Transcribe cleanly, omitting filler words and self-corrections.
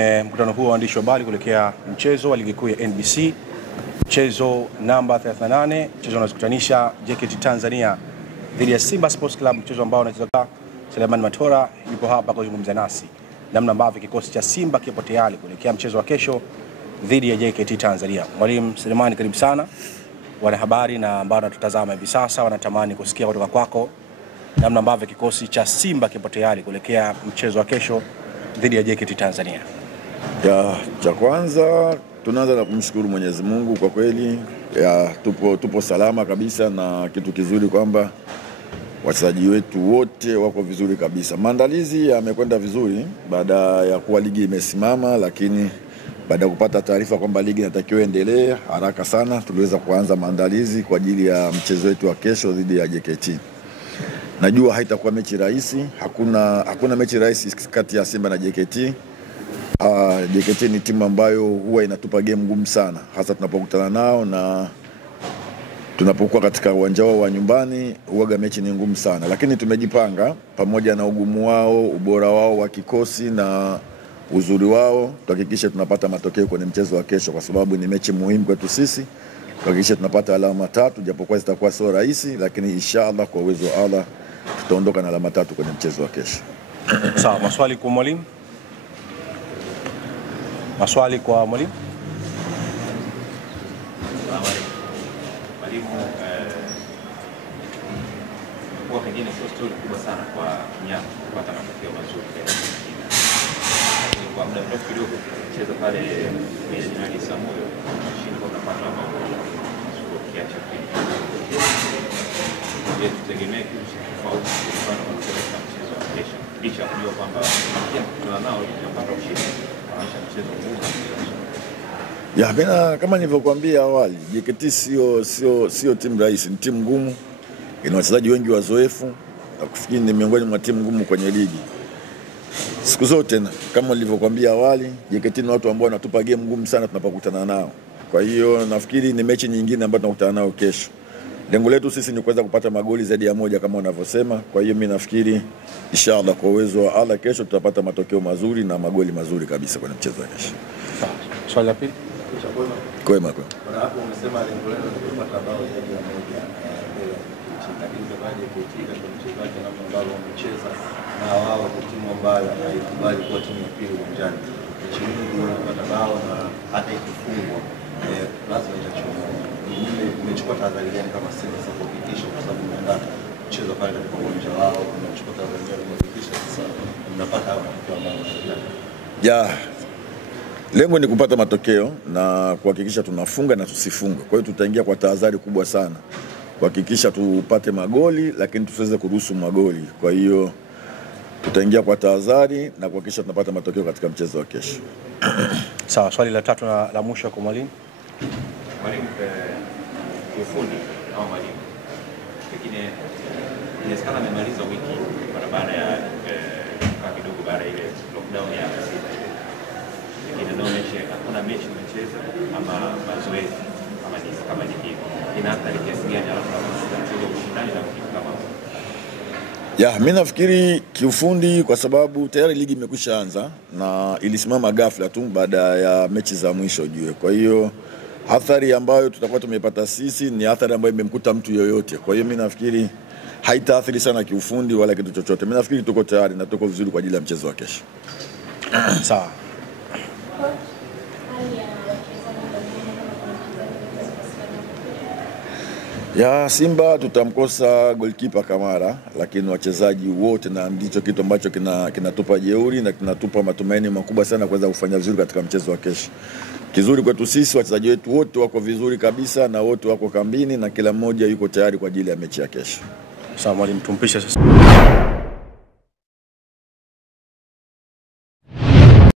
Mkutano huu wa waandishi wa habari kuelekea mchezo wa ligi kuu ya NBC, mchezo namba 38, mchezo unazokutanisha JKT Tanzania dhidi ya Simba Sports Club, mchezo ambao unachezwa. Selemani Matola yupo hapa kuzungumza nasi namna ambavyo kikosi cha Simba kipo tayari kuelekea mchezo wa kesho dhidi ya JKT Tanzania. Mwalimu Selemani, karibu sana. Wanahabari na ambao wanatutazama hivi sasa wanatamani kusikia kutoka kwako namna ambavyo kikosi cha Simba kipo tayari kuelekea mchezo wa kesho dhidi ya JKT Tanzania. Cha kwanza tunaanza na kumshukuru Mwenyezi Mungu kwa kweli. Tupo salama kabisa, na kitu kizuri kwamba wachezaji wetu wote wako vizuri kabisa. Maandalizi yamekwenda vizuri baada ya kuwa ligi imesimama, lakini baada ya kupata taarifa kwamba ligi inatakiwa endelee haraka sana, tuliweza kuanza maandalizi kwa ajili ya mchezo wetu wa kesho dhidi ya JKT. Najua haitakuwa mechi rahisi, hakuna mechi rahisi kati ya Simba na JKT. JKT ni timu ambayo huwa inatupa game ngumu sana, hasa tunapokutana nao na tunapokuwa katika uwanja wao wa nyumbani. Huaga mechi ni ngumu sana, lakini tumejipanga pamoja na ugumu wao, ubora wao wa kikosi na uzuri wao, tuhakikishe tunapata matokeo kwenye mchezo wa kesho, kwa sababu ni mechi muhimu kwetu sisi. Tuhakikishe tunapata alama 3, japokuwa zitakuwa sio rahisi, lakini inshallah kwa uwezo wa Allah tutaondoka na alama 3 kwenye mchezo wa kesho. Sawa, maswali kwa mwalimu? Maswali kwa mwalimu? Mwalimu, kwa pengine sio story kubwa sana kwa Nyama kupata matokeo mazuri kwa muda mrefu kidogo kucheza pale kwenye finali Samuel shingo unapata mabao kiacha kile. Je, tutegemee kitu tofauti kwa mchezo wa kesho, licha kujua kwamba pia kuna nao tunapata ushindi kwa mchezo huu? Kama nilivyokuambia awali, JKT sio timu rahisi, ni timu ngumu, ina wachezaji wengi wazoefu, na kufikiri ni miongoni mwa timu ngumu kwenye ligi. Siku zote kama nilivyokuambia awali, JKT ni watu ambao wanatupa game ngumu sana tunapokutana nao. Kwa hiyo nafikiri ni mechi nyingine ambayo tunakutana nao kesho. Lengo letu sisi ni kuweza kupata magoli zaidi ya moja kama wanavyosema. Kwa hiyo mimi nafikiri inshallah kwa uwezo wa Allah kesho tutapata matokeo mazuri na magoli mazuri kabisa kwenye mchezo wa kesho. Swali la pili. Kwema. Bwana, hapo umesema lengo lenu ni kupata bao zaidi ya moja mbele ya JKT, lakini baadaye JKT ndio mchezaji na ambao wamecheza na wao ni timu ambayo haikubali kuwa timu ya pili uwanjani. Timu hii inapata bao na hata ikifungwa lazima itachukua. Imechukua tahadhari gani kama Simba sasa kuhakikisha, kwa sababu mnaenda mchezo pale katika uwanja wao, mnachukua tahadhari gani kuhakikisha sasa mnapata matokeo ambayo lengo ni kupata matokeo na kuhakikisha tunafunga na tusifunge. Kwa hiyo tutaingia kwa tahadhari kubwa sana kuhakikisha tupate magoli, lakini tusiweze kuruhusu magoli. Kwa hiyo tutaingia kwa tahadhari na kuhakikisha tunapata matokeo katika mchezo wa kesho. Sawa, swali la 3 na la mwisho kwa mwalimu. Mwalimu, kiufundi au mwalimu, pengine inawezekana amemaliza wiki baada ya kidogo baada ile lockdown ya hakuna mechi umecheza ama mazoezi kama ni hivi, ina athari kiasi gani alafu mchezo ushindani na kitu kama? Mimi nafikiri kiufundi, kwa sababu tayari ligi imekwisha anza na ilisimama ghafla tu baada ya mechi za mwisho jue. Kwa hiyo athari ambayo tutakuwa tumepata sisi ni athari ambayo imemkuta mtu yoyote. Kwa hiyo mimi nafikiri haitaathiri sana kiufundi wala kitu chochote. Mimi nafikiri tuko tayari na tuko vizuri kwa ajili ya mchezo wa kesho. Sawa. Simba tutamkosa goalkeeper Kamara, lakini wachezaji wote, na ndicho kitu ambacho kinatupa jeuri na kinatupa matumaini makubwa sana kuweza kufanya vizuri katika mchezo wa kesho. Kizuri kwetu sisi, wachezaji wetu wote wako vizuri kabisa na wote wako kambini na kila mmoja yuko tayari kwa ajili ya mechi ya kesho. Sawa mwalimu, tumpishe sasa.